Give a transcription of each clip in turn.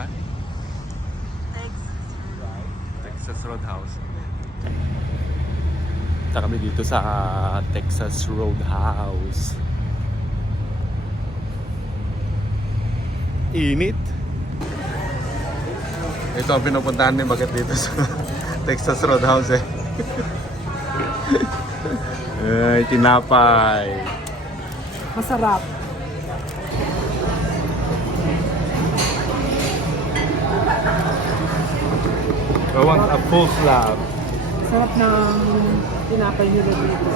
Ha? Texas Roadhouse. Punta kami dito sa Texas Roadhouse. Init. Ito ang pinupuntahan ni Bagat dito sa Texas Roadhouse eh. Ay, tinapay. Masarap. I want a full slab. Sarap ng tinapay nila dito.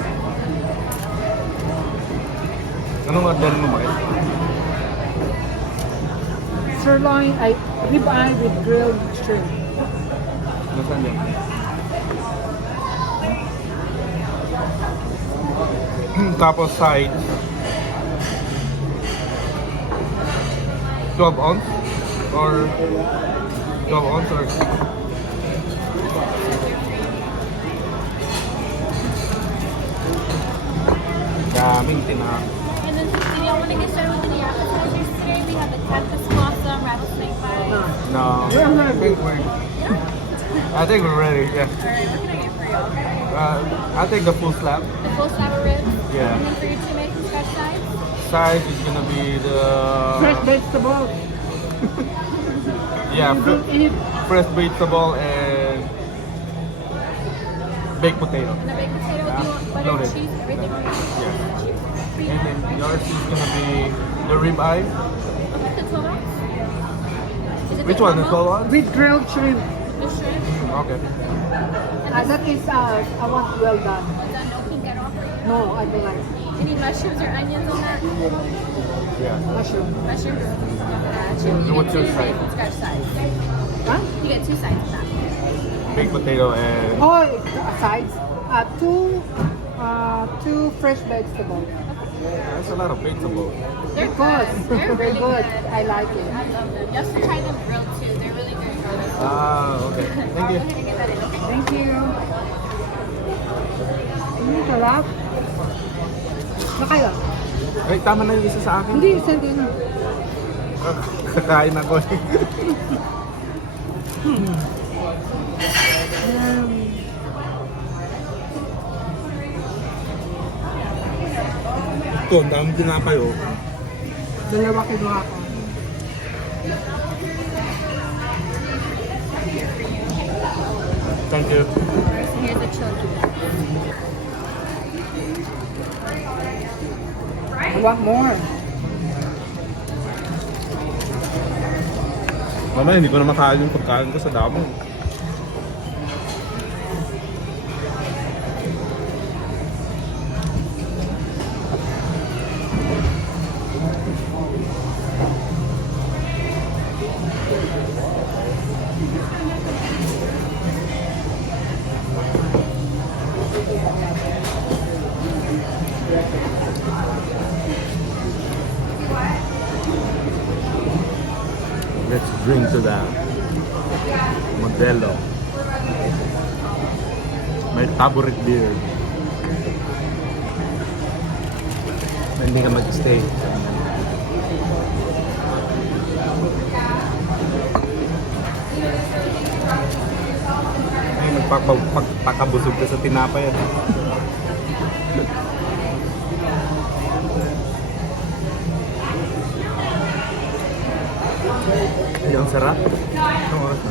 Anong order mo, Bagat? Sirloin, ay ribeye with grilled shrimp. Nasaan yan? Tapos side 12 ounce or 12 ounce or daming tinapay. And then do you want to get started with any appetizers today? We have a cactus blossom, rattlesnake bite. No, I think we're ready. Yeah. Alright, what can I get for y'all? I take the full slab. The full slab of ribs. Yeah. And then for your two main scratch sides. Size is gonna be the Fresh vegetable. yeah, You don't eat. fresh vegetable and baked potato. And the baked potato. Do you want butter, Loaded. cheese, everything on it? Yeah. Cheese. And then yours is gonna be the rib eye. The 12 ounce? Is it Which the one? The combo? 12 ounce? With grilled shrimp. The shrimp. Okay. That is, I want well done. Well done. No pink at all for you. No, I don't like Any mushrooms or onions on that? Yeah. mushroom. Mushrooms. Gotcha. So what's your two side? bacon scratch sides. Huh? You get two sides of that. Baked potato and Oh, sides. Two fresh vegetables. there's a lot of vegetable. They're Because good. They're really good. good. I like it. I love them. You have to try them grilled too. They're really good grilled. Ah, okay. Thank I'll you. go ahead and get that in. Okay. Thank you. Sarap. Nakaya? Ay, tama na yung isa sa akin. Hindi, isa din. Kakain ako eh. Ito, ang daming tinapay oh. Dalawa kinuha ko. Thank you. So here's the chili. I want more. Mamaya hindi ko na makain yung pagkain ko sa damo. Let's drink to that. Modelo. My favorite beer. Hindi ka mag-stay. Ay, nagpapakabusog ka sa tinapay. Ang sarap. Anong oras na?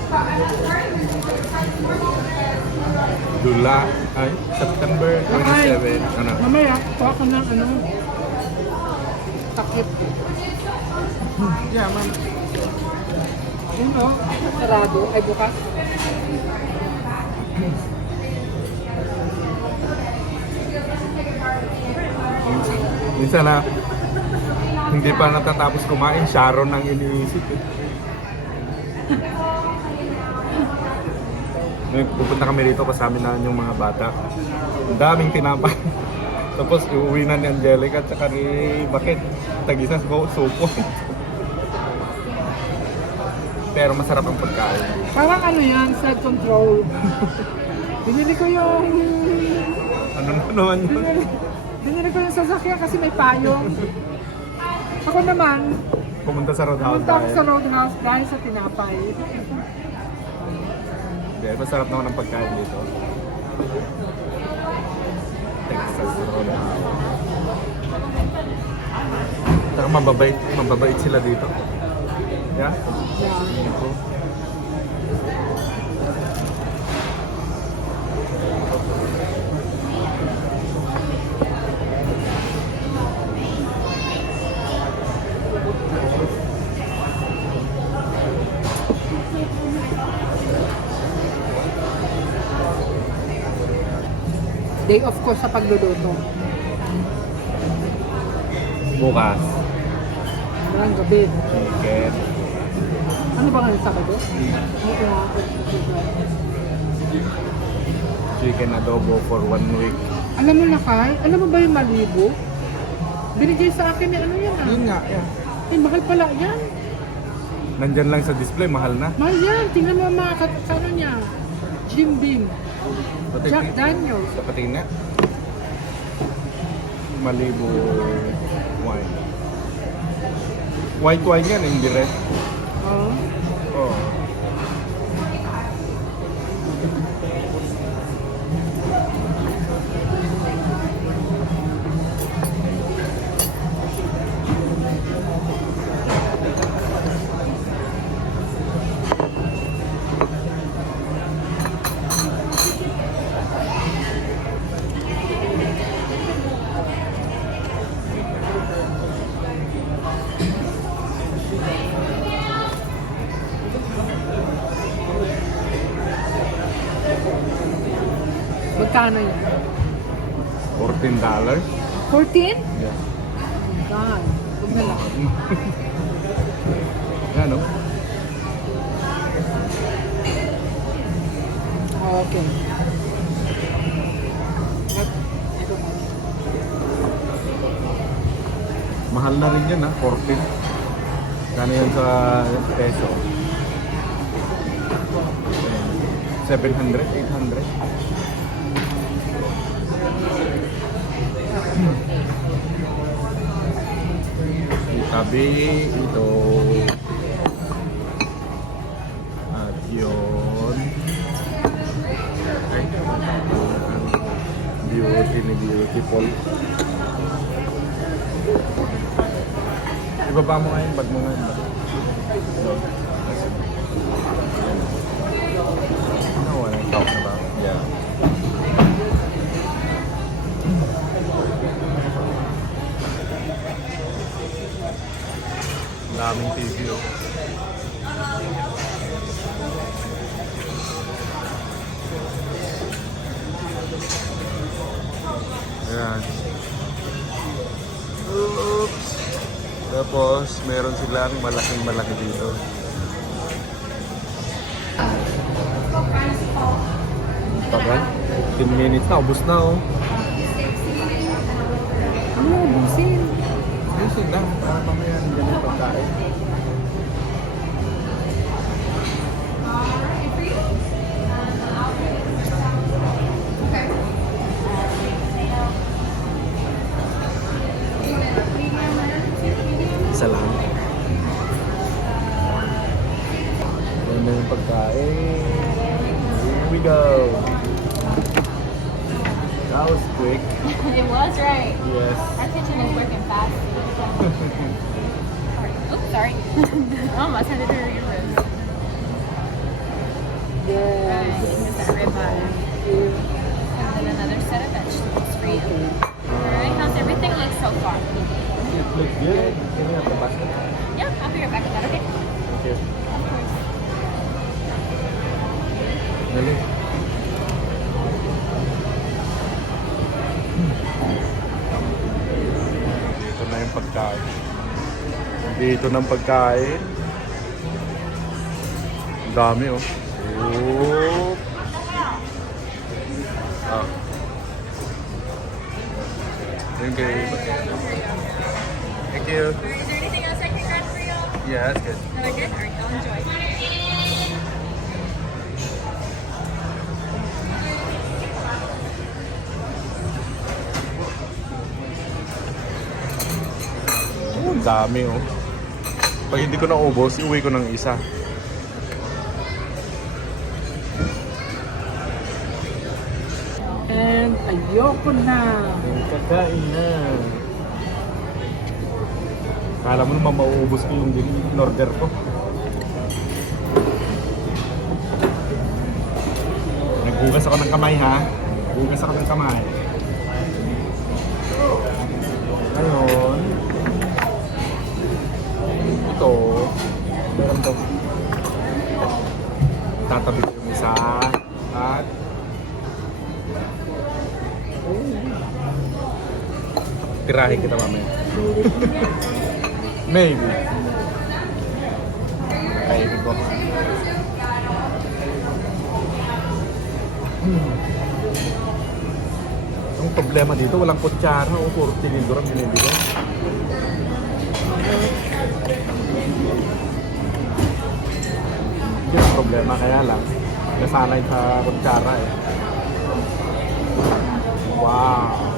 Dula. Ay, September 27. Ano? Mamaya, kuha ko ng takip. Yeah, man. Yun o, sarado. Ay, bukas. Minsan na hindi pa natatapos kumain, Sharon ang iniisip eh. Pupunta kami dito kasama na yung mga bata. Ang daming tinapay. Tapos iuwi na ni Angelica at saka ni Bakit. Tag-isa supo. Pero masarap ang pagkain. Parang yan, self-control. Binili ko yung... Ano na naman yun? Binili ko yung sasakyan kasi may payong. Ako naman, Pumunta sa Roadhouse Pumunta ako dahil. sa Roadhouse dahil sa tinapay. Hindi, masarap naman ang pagkain dito. Texas Roadhouse. Saka mababait sila dito. Yeah? Yeah. Ito. Day off ko sa pagluluto. Bukas. Walang gabi. Chicken. Ano ba ngayon, Sabado? Chicken adobo for 1 week. Alam mo na, Kai? Alam mo ba yung Malibu? Binigay sa akin ni ano yan ah. Yun nga, yeah. Eh, mahal pala yan. Nandyan lang sa display, mahal na. Mahal yan. Tingnan mo ang mga ano niya. Jim Beam. Jack Daniels. Kapatingin nga. Malibu wine. White wine yan, hindi red. Oh. Oh. Magkano yan? $14. 14? Yeah. God. Huwag na lang. Yan, no? Okay. Ito. Mahal na rin yan, ha? 14. Kano yan sa peso? 700, 800. Tabi ito. At yun. Ay, beauty ni beautiful. Ibaba mo ngayon, bag mo ngayon. No, what I'm talking about. Yeah. Daming TV, oh. Ayan. Oops. Tapos, meron silang malaking-malaki dito. Tagal. 15 minutes na, ubus na, oh. Ano mo ubusin? Ayusin lang, para mamaya nandiyan yung pagkain. Isa lang. Ayan na yung pagkain. Here we go. That was quick. It was right. Yes. Our kitchen is working fast. Oops, sorry. I almost had to do your ribs. Yes. Right, here's that ribeye. And then another set of vegetables for you. Alright, how's everything look so far? It looks good. Can you have the basket? Yeah, I'll be right back with that, okay? Thank you. Of course. Dali. Dito na yung pagkain. Dito ng pagkain. Ang dami, oh. Oh. Ah. Thank you. Thank you. Is there anything else I can grab for you? Yeah, that's good. No, we're good? Alright, I'll enjoy. Oh, ang dami, oh. Pag hindi ko naubos, iuwi ko ng isa. And ayoko na. Kakain na. Kala mo naman mauubos ko yung in-order ko. Naghugas ako ng kamay ha. Naghugas ako ng kamay. Ngayon, ito, meron to. Tatabi ko yung isa. At tirahin kita mamaya. Maybe. Kainin ko. Ang problema dito, walang kutsara o puro tinidor ang binibigay. Yun ang problema, kaya lang nasanay sa kutsara eh. Wow!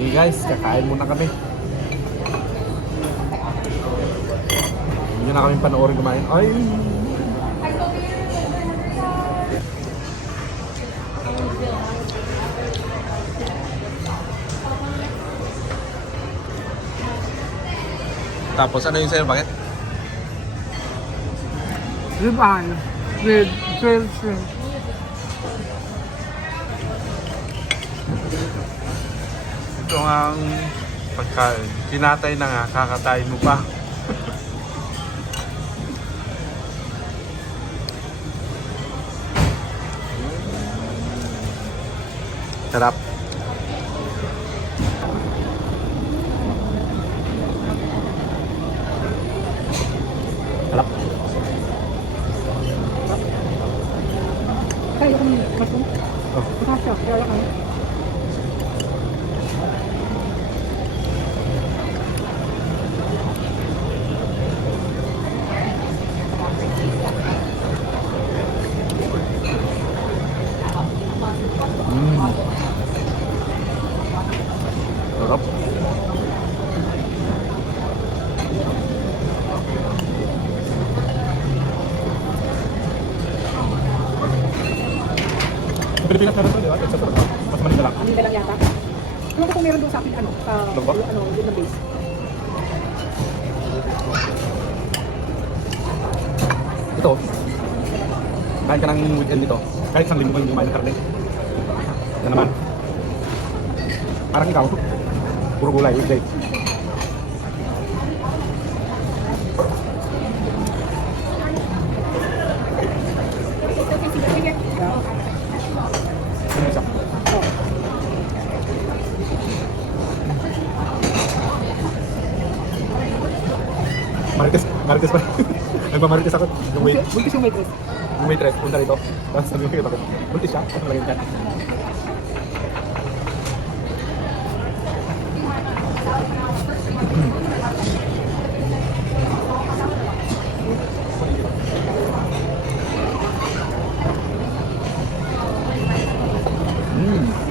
Hey guys, kakain muna kami. Hindi na kami panoorin kumain. Ay! Tapos ano yung sa'yo? Bakit? Ribeye with grilled shrimp. Ito ang pagkain. Tinatay na nga, kakatayin mo pa. Sarap. Sarap. Kaya kami mushroom. Oh. Kasha, kaya kami. Sarap. Pilipinas na rin ito, di ba? Mas Manila lang. Amin na lang yata. Ano kung meron doon sa akin, ano, sa, Lugba? ano, yun na base. Ito, kain ka ng weekend dito. Kahit isang linggo ka hindi kumain ng karne. Yan naman. Parang ikaw, puro gulay, weekday. Ano isa? Marites pa. Nagmamarites ako. Yung Buntis yung waitress. waitress, punta rito. Tapos sabi ko kita ko, buntis siya. Tapos nalagyan dyan.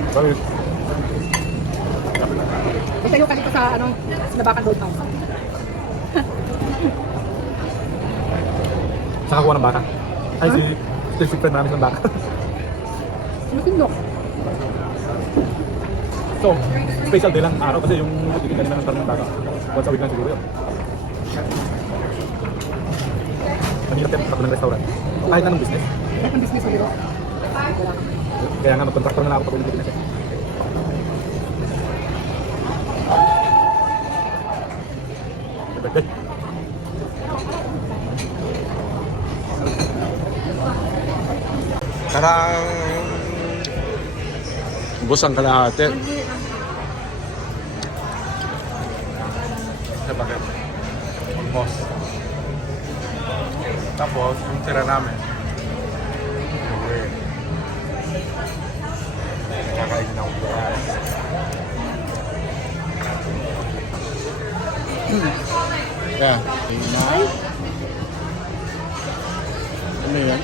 Sorry. Basta yung kasi ko sa, ano, sinabakan road house. Saan kakuha ng baka? Ay, si friend namin ng baka. Sinok. So, special day lang araw kasi yung titignan nila ng tarong ng baka. Once a week lang siguro yun. Mahirap yan, ako ng restaurant. Kahit anong business. Kahit ang business mo dito. Kaya nga, mag-contractor na lang ako pag ulit business. Karang bus ang kalahati. Sa bakit? Almost. Tapos, yung tira namin. Kakain na ako bukas. Yeah. Ano yan?